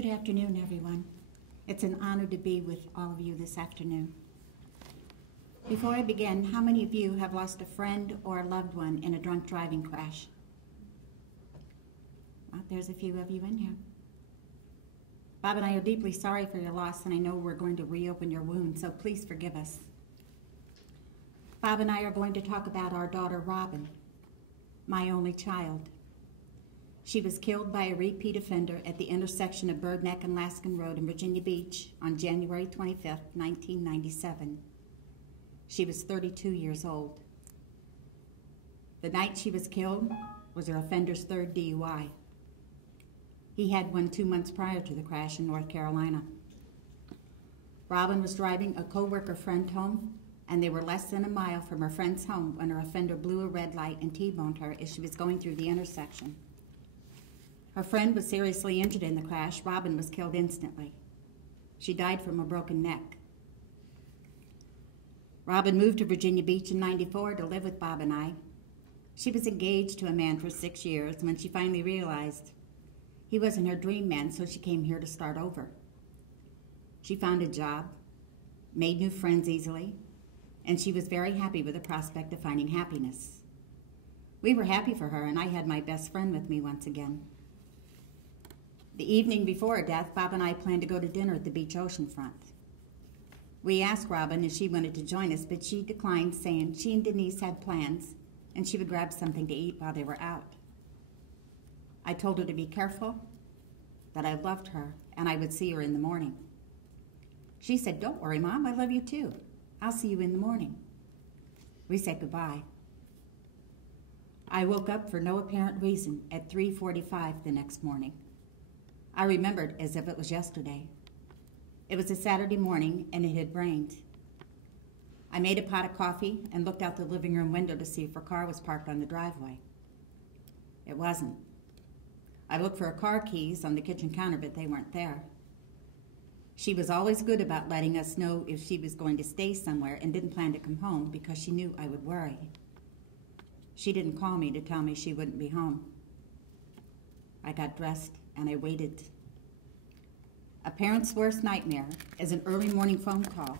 Good afternoon, everyone. It's an honor to be with all of you this afternoon. Before I begin, how many of you have lost a friend or a loved one in a drunk driving crash? Well, there's a few of you in here. Bob and I are deeply sorry for your loss, and I know we're going to reopen your wound, so please forgive us. Bob and I are going to talk about our daughter, Robin, my only child. She was killed by a repeat offender at the intersection of Bird Neck and Laskin Road in Virginia Beach on January 25, 1997. She was 32 years old. The night she was killed was her offender's third DUI. He had one 2 months prior to the crash in North Carolina. Robin was driving a co-worker friend home, and they were less than a mile from her friend's home when her offender blew a red light and T-boned her as she was going through the intersection. Her friend was seriously injured in the crash. Robin was killed instantly. She died from a broken neck. Robin moved to Virginia Beach in '94 to live with Bob and I. She was engaged to a man for 6 years when she finally realized he wasn't her dream man, so she came here to start over. She found a job, made new friends easily, and she was very happy with the prospect of finding happiness. We were happy for her, and I had my best friend with me once again. The evening before her death, Bob and I planned to go to dinner at the beach oceanfront. We asked Robin if she wanted to join us, but she declined, saying she and Denise had plans and she would grab something to eat while they were out. I told her to be careful, that I loved her, and I would see her in the morning. She said, "Don't worry, Mom, I love you too. I'll see you in the morning." We said goodbye. I woke up for no apparent reason at 3:45 the next morning. I remembered as if it was yesterday. It was a Saturday morning, and it had rained. I made a pot of coffee and looked out the living room window to see if her car was parked on the driveway. It wasn't. I looked for her car keys on the kitchen counter, but they weren't there. She was always good about letting us know if she was going to stay somewhere and didn't plan to come home because she knew I would worry. She didn't call me to tell me she wouldn't be home. I got dressed and I waited. A parent's worst nightmare is an early morning phone call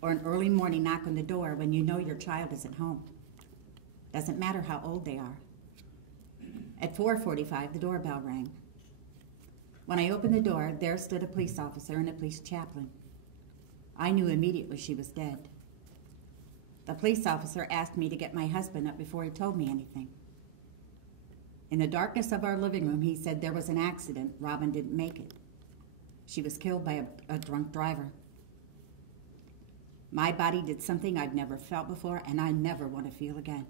or an early morning knock on the door when you know your child isn't home. Doesn't matter how old they are. At 4:45, the doorbell rang. When I opened the door, there stood a police officer and a police chaplain. I knew immediately she was dead. The police officer asked me to get my husband up before he told me anything. In the darkness of our living room, he said there was an accident. Robin didn't make it. She was killed by a drunk driver. My body did something I've never felt before, and I never want to feel again.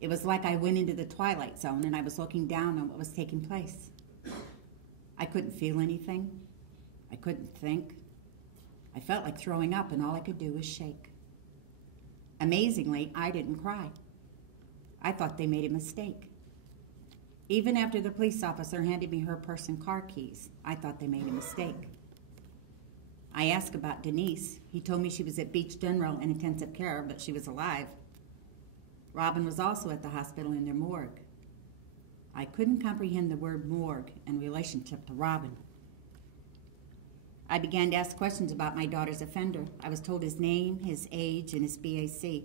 It was like I went into the twilight zone and I was looking down on what was taking place. I couldn't feel anything. I couldn't think. I felt like throwing up, and all I could do was shake. Amazingly, I didn't cry. I thought they made a mistake. Even after the police officer handed me her purse and car keys, I thought they made a mistake. I asked about Denise. He told me she was at Beach General in intensive care, but she was alive. Robin was also at the hospital in their morgue. I couldn't comprehend the word morgue in relationship to Robin. I began to ask questions about my daughter's offender. I was told his name, his age, and his BAC.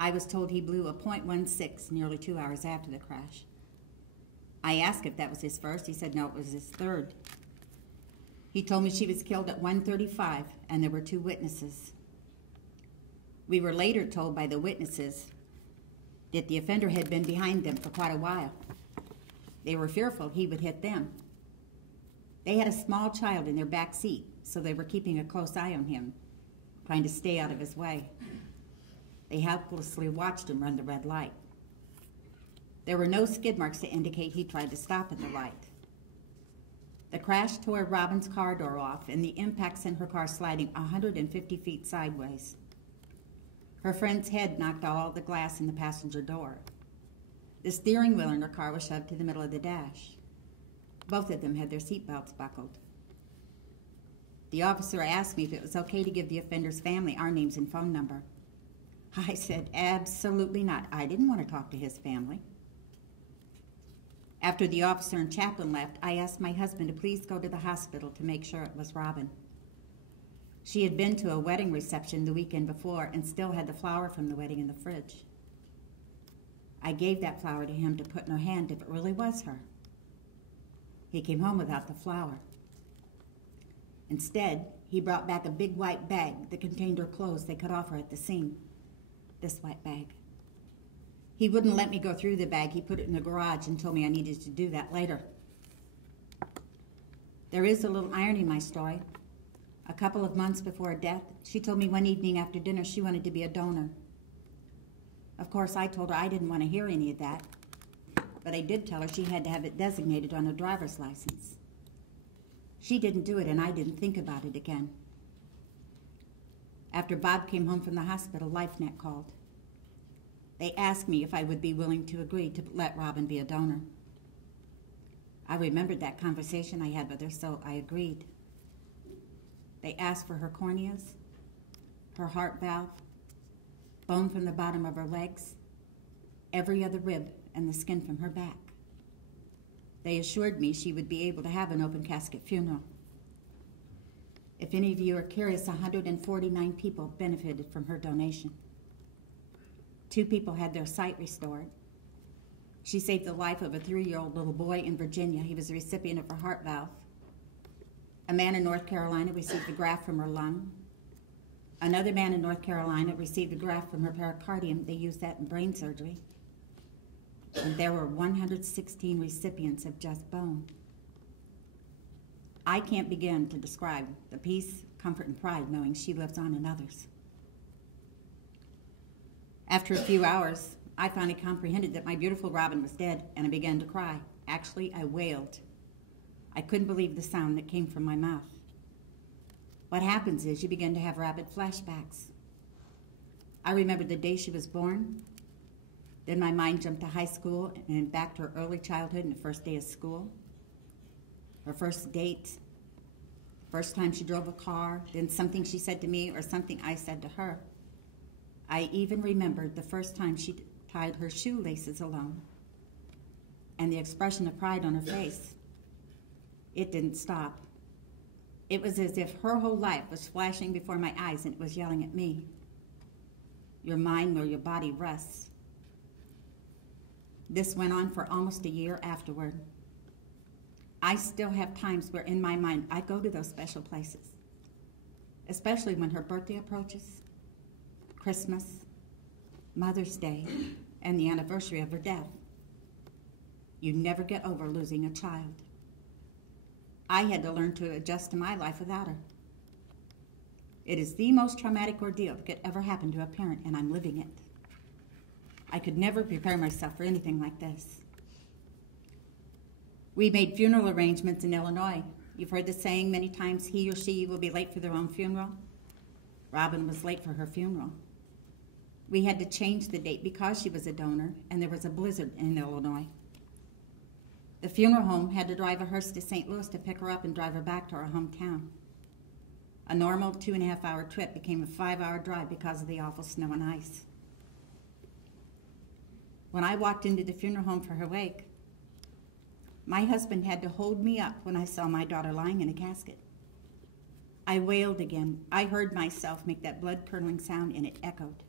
I was told he blew a .16 nearly 2 hours after the crash. I asked if that was his first. He said no, it was his third. He told me she was killed at 1:35, and there were 2 witnesses. We were later told by the witnesses that the offender had been behind them for quite a while. They were fearful he would hit them. They had a small child in their back seat, so they were keeping a close eye on him, trying to stay out of his way. They helplessly watched him run the red light. There were no skid marks to indicate he tried to stop at the light. The crash tore Robin's car door off, and the impact sent her car sliding 150 feet sideways. Her friend's head knocked out all the glass in the passenger door. The steering wheel in her car was shoved to the middle of the dash. Both of them had their seatbelts buckled. The officer asked me if it was okay to give the offender's family our names and phone number. I said, absolutely not. I didn't want to talk to his family. After the officer and chaplain left, I asked my husband to please go to the hospital to make sure it was Robin. She had been to a wedding reception the weekend before and still had the flower from the wedding in the fridge. I gave that flower to him to put in her hand if it really was her. He came home without the flower. Instead, he brought back a big white bag that contained her clothes they cut off her at the scene. This white bag. He wouldn't let me go through the bag. He put it in the garage and told me I needed to do that later. There is a little irony in my story. A couple of months before her death, she told me one evening after dinner she wanted to be a donor. Of course, I told her I didn't want to hear any of that, but I did tell her she had to have it designated on her driver's license. She didn't do it, and I didn't think about it again. After Bob came home from the hospital, LifeNet called. They asked me if I would be willing to agree to let Robin be a donor. I remembered that conversation I had with her, so I agreed. They asked for her corneas, her heart valve, bone from the bottom of her legs, every other rib, and the skin from her back. They assured me she would be able to have an open casket funeral. If any of you are curious, 149 people benefited from her donation. 2 people had their sight restored. She saved the life of a 3-year-old little boy in Virginia. He was a recipient of her heart valve. A man in North Carolina received a graft from her lung. Another man in North Carolina received a graft from her pericardium. They used that in brain surgery. And there were 116 recipients of just bone. I can't begin to describe the peace, comfort, and pride knowing she lives on in others. After a few hours, I finally comprehended that my beautiful Robin was dead, and I began to cry. Actually, I wailed. I couldn't believe the sound that came from my mouth. What happens is you begin to have rapid flashbacks. I remember the day she was born. Then my mind jumped to high school and back to her early childhood and the first day of school. Her first date, first time she drove a car, then something she said to me or something I said to her. I even remembered the first time she tied her shoelaces alone and the expression of pride on her face. It didn't stop. It was as if her whole life was flashing before my eyes and it was yelling at me. Your mind where your body rests. This went on for almost a year afterward. I still have times where in my mind I go to those special places, especially when her birthday approaches, Christmas, Mother's Day, and the anniversary of her death. You never get over losing a child. I had to learn to adjust to my life without her. It is the most traumatic ordeal that could ever happen to a parent, and I'm living it. I could never prepare myself for anything like this. We made funeral arrangements in Illinois. You've heard the saying many times, he or she will be late for their own funeral. Robin was late for her funeral. We had to change the date because she was a donor, and there was a blizzard in Illinois. The funeral home had to drive a hearse to St. Louis to pick her up and drive her back to her hometown. A normal 2.5-hour trip became a 5-hour drive because of the awful snow and ice. When I walked into the funeral home for her wake, my husband had to hold me up when I saw my daughter lying in a casket. I wailed again. I heard myself make that blood-curdling sound, and it echoed.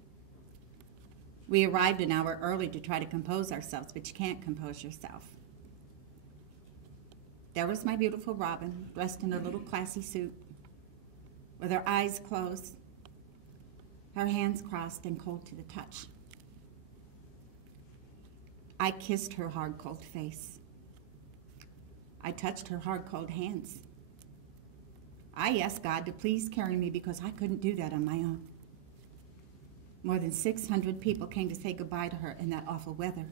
We arrived an hour early to try to compose ourselves, but you can't compose yourself. There was my beautiful Robin, dressed in her little classy suit, with her eyes closed, her hands crossed and cold to the touch. I kissed her hard, cold face. I touched her hard, cold hands. I asked God to please carry me because I couldn't do that on my own. More than 600 people came to say goodbye to her in that awful weather.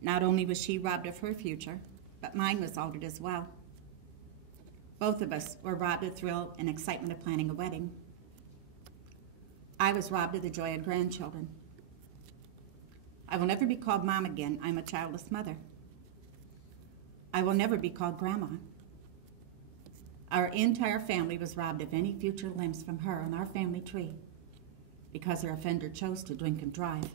Not only was she robbed of her future, but mine was altered as well. Both of us were robbed of thrill and excitement of planning a wedding. I was robbed of the joy of grandchildren. I will never be called Mom again. I'm a childless mother. I will never be called Grandma. Our entire family was robbed of any future limbs from her on our family tree because her offender chose to drink and drive.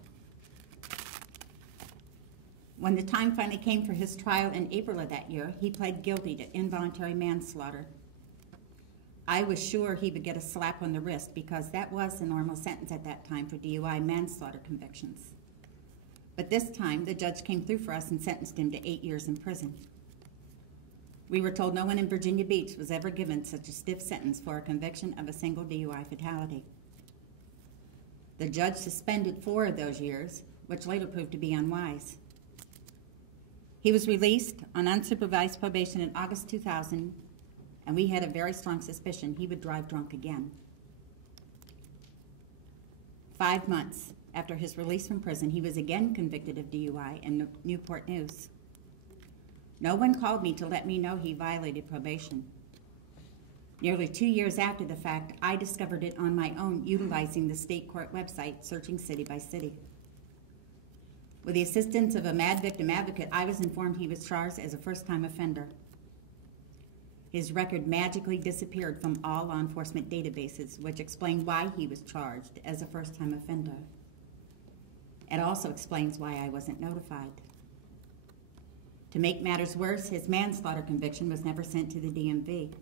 When the time finally came for his trial in April of that year, he pled guilty to involuntary manslaughter. I was sure he would get a slap on the wrist because that was the normal sentence at that time for DUI manslaughter convictions. But this time, the judge came through for us and sentenced him to 8 years in prison. We were told no one in Virginia Beach was ever given such a stiff sentence for a conviction of a single DUI fatality. The judge suspended 4 of those years, which later proved to be unwise. He was released on unsupervised probation in August 2000, and we had a very strong suspicion he would drive drunk again. 5 months after his release from prison, he was again convicted of DUI in Newport News. No one called me to let me know he violated probation. Nearly 2 years after the fact, I discovered it on my own utilizing the state court website, searching city by city. With the assistance of a mad victim advocate, I was informed he was charged as a first-time offender. His record magically disappeared from all law enforcement databases, which explained why he was charged as a first-time offender. It also explains why I wasn't notified. To make matters worse, his manslaughter conviction was never sent to the DMV.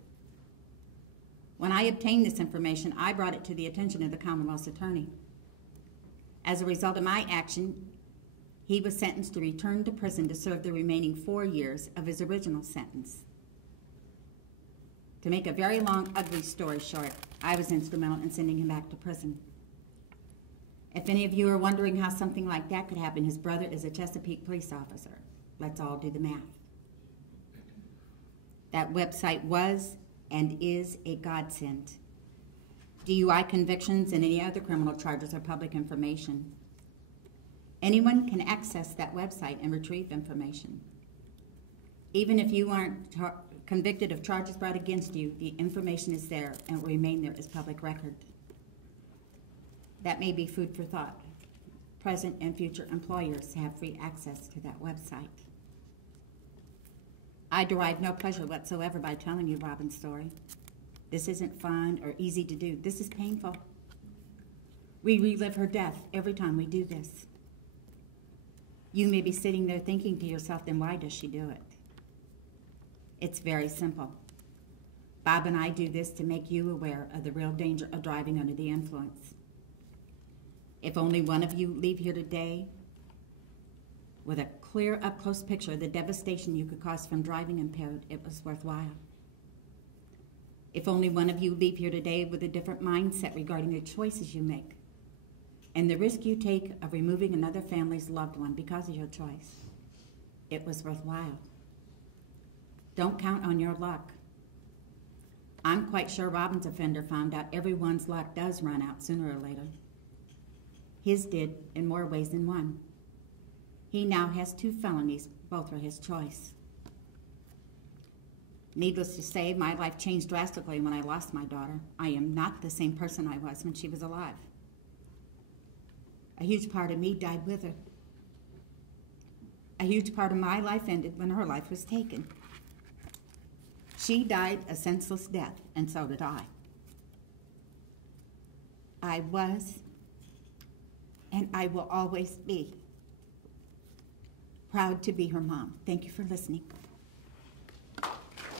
When I obtained this information, I brought it to the attention of the Commonwealth's attorney. As a result of my action, he was sentenced to return to prison to serve the remaining 4 years of his original sentence. To make a very long, ugly story short, I was instrumental in sending him back to prison. If any of you are wondering how something like that could happen, his brother is a Chesapeake police officer. Let's all do the math. That website was and is a godsend. DUI convictions and any other criminal charges are public information. Anyone can access that website and retrieve information. Even if you aren't convicted of charges brought against you, the information is there and will remain there as public record. That may be food for thought. Present and future employers have free access to that website. I derive no pleasure whatsoever by telling you Robin's story. This isn't fun or easy to do. This is painful. We relive her death every time we do this. You may be sitting there thinking to yourself, then why does she do it? It's very simple. Bob and I do this to make you aware of the real danger of driving under the influence. If only one of you leave here today with a clear up-close picture of the devastation you could cause from driving impaired, it was worthwhile. If only one of you leave here today with a different mindset regarding the choices you make and the risk you take of removing another family's loved one because of your choice, it was worthwhile. Don't count on your luck. I'm quite sure Robin's offender found out everyone's luck does run out sooner or later. His did in more ways than one. He now has 2 felonies, both were his choice. Needless to say, my life changed drastically when I lost my daughter. I am not the same person I was when she was alive. A huge part of me died with her. A huge part of my life ended when her life was taken. She died a senseless death, and so did I. I was, and I will always be, proud to be her mom. Thank you for listening.